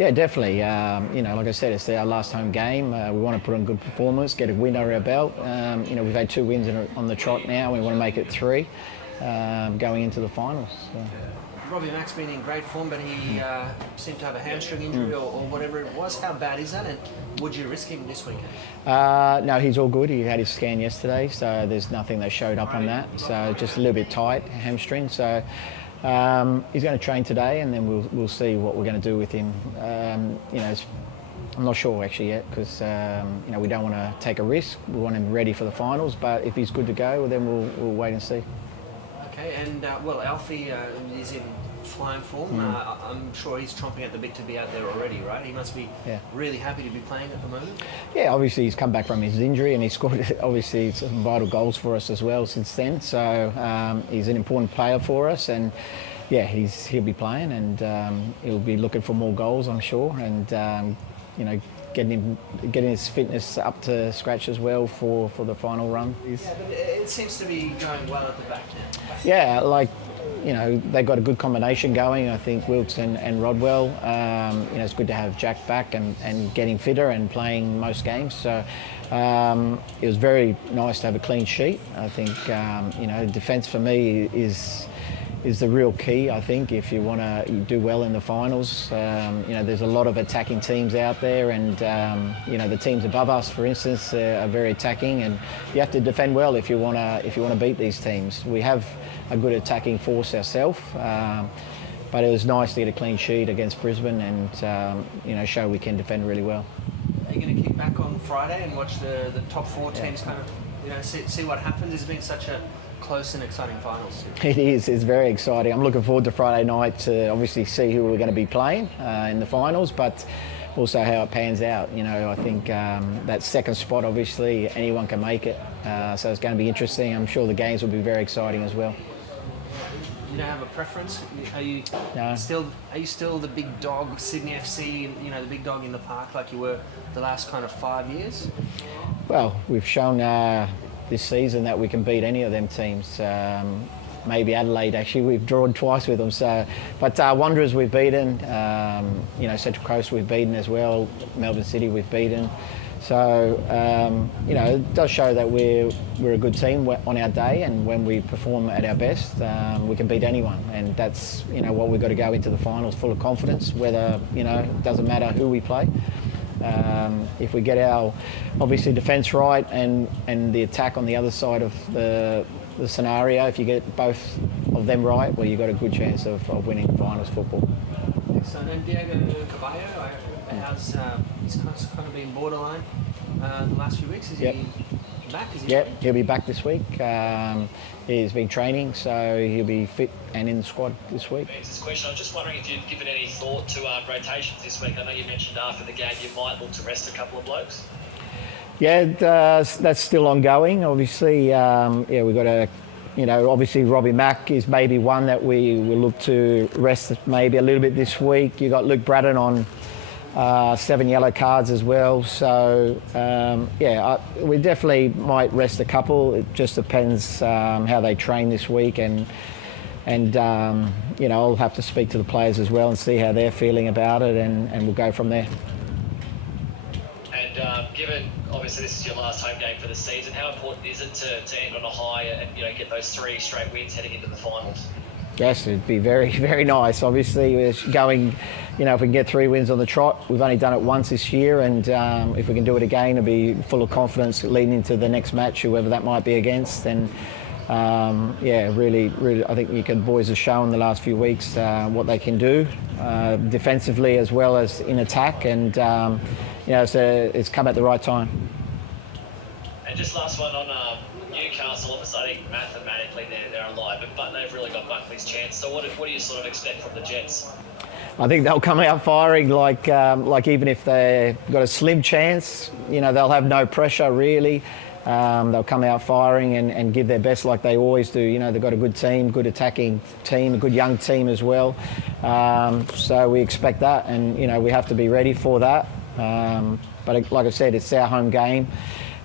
Yeah, definitely. Like I said, it's our last home game. We want to put on a good performance, get a win under our belt. We've had 2 wins on the trot now. We want to make it 3 going into the finals. So. Robbie Mack's been in great form, but he seemed to have a hamstring injury or whatever it was. How bad is that, and would you risk him this weekend? No, he's all good. He had his scan yesterday, so there's nothing that showed up on that. So just a little bit tight, hamstring. So he's going to train today, and then we'll see what we're going to do with him. I'm not sure actually yet because we don't want to take a risk. We want him ready for the finals, but if he's good to go, well, then we'll wait and see. Okay, and Alfie is in flying form. I'm sure he's chomping at the bit to be out there already, right? He must be really happy to be playing at the moment. Yeah, obviously he's come back from his injury and he scored obviously some vital goals for us as well since then. So he's an important player for us, and he'll be playing, and he'll be looking for more goals, I'm sure, and getting his fitness up to scratch as well for the final run. Yeah, but it seems to be going well at the back now. Yeah, they've got a good combination going. I think Wilkes and Rodwell. It's good to have Jack back and getting fitter and playing most games. So it was very nice to have a clean sheet. I think defence for me is the real key. I think if you want to do well in the finals, there's a lot of attacking teams out there, and the teams above us, for instance, are very attacking, and you have to defend well if you want to beat these teams. We have a good attacking force ourselves, but it was nice to get a clean sheet against Brisbane and show we can defend really well. Are you going to kick back on Friday and watch the top 4 teams kind of see what happens? It's been such a close and exciting finals. It is. It's very exciting. I'm looking forward to Friday night to obviously see who we're going to be playing in the finals, but also how it pans out. I think that second spot, obviously, anyone can make it. So it's going to be interesting. I'm sure the games will be very exciting as well. You don't have a preference? Are you still the big dog, Sydney FC, the big dog in the park like you were the last kind of 5 years? Well, we've shown this season that we can beat any of them teams. Maybe Adelaide, actually, we've drawn twice with them. So, but Wanderers we've beaten. Central Coast we've beaten as well. Melbourne City we've beaten. So it does show that we're a good team on our day, and when we perform at our best, we can beat anyone. And that's what we've got to go into the finals full of confidence. Whether it doesn't matter who we play. If we get our obviously defence right and the attack on the other side of the scenario, if you get both of them right, well, you've got a good chance of winning finals football. So then Diego Caballo, he's kind of been borderline the last few weeks. Is he back? He'll be back this week. He's been training, so he'll be fit and in the squad this week. This question, I'm just wondering if you've given any thought to rotations this week. I know you mentioned after the game you might look to rest a couple of blokes. Yeah, that's still ongoing. Obviously, we've got to, obviously Robbie Mack is maybe one that we will look to rest maybe a little bit this week. You've got Luke Braddon on 7 yellow cards as well. So, we definitely might rest a couple. It just depends how they train this week, and I'll have to speak to the players as well and see how they're feeling about it, and we'll go from there. And given, obviously, this is your last home game for the season, how important is it to end on a high and get those 3 straight wins heading into the finals? Yes, it'd be very, very nice. Obviously, we're going, if we can get 3 wins on the trot. We've only done it once this year, and if we can do it again, it'll be full of confidence leading into the next match, whoever that might be against. And really, I think the boys have shown the last few weeks what they can do defensively as well as in attack, and it's come at the right time. And just last one on Newcastle. Obviously, I think mathematically they're alive, but they've really got Buckley's chance. So what do you sort of expect from the Jets? I think they'll come out firing like even if they've got a slim chance, they'll have no pressure really. They'll come out firing and give their best like they always do. They've got a good team, good attacking team, a good young team as well. So we expect that, and we have to be ready for that. But like I said, it's our home game,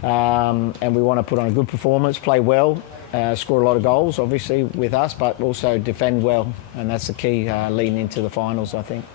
and we want to put on a good performance, play well, score a lot of goals, obviously with us, but also defend well, and that's the key leading into the finals, I think.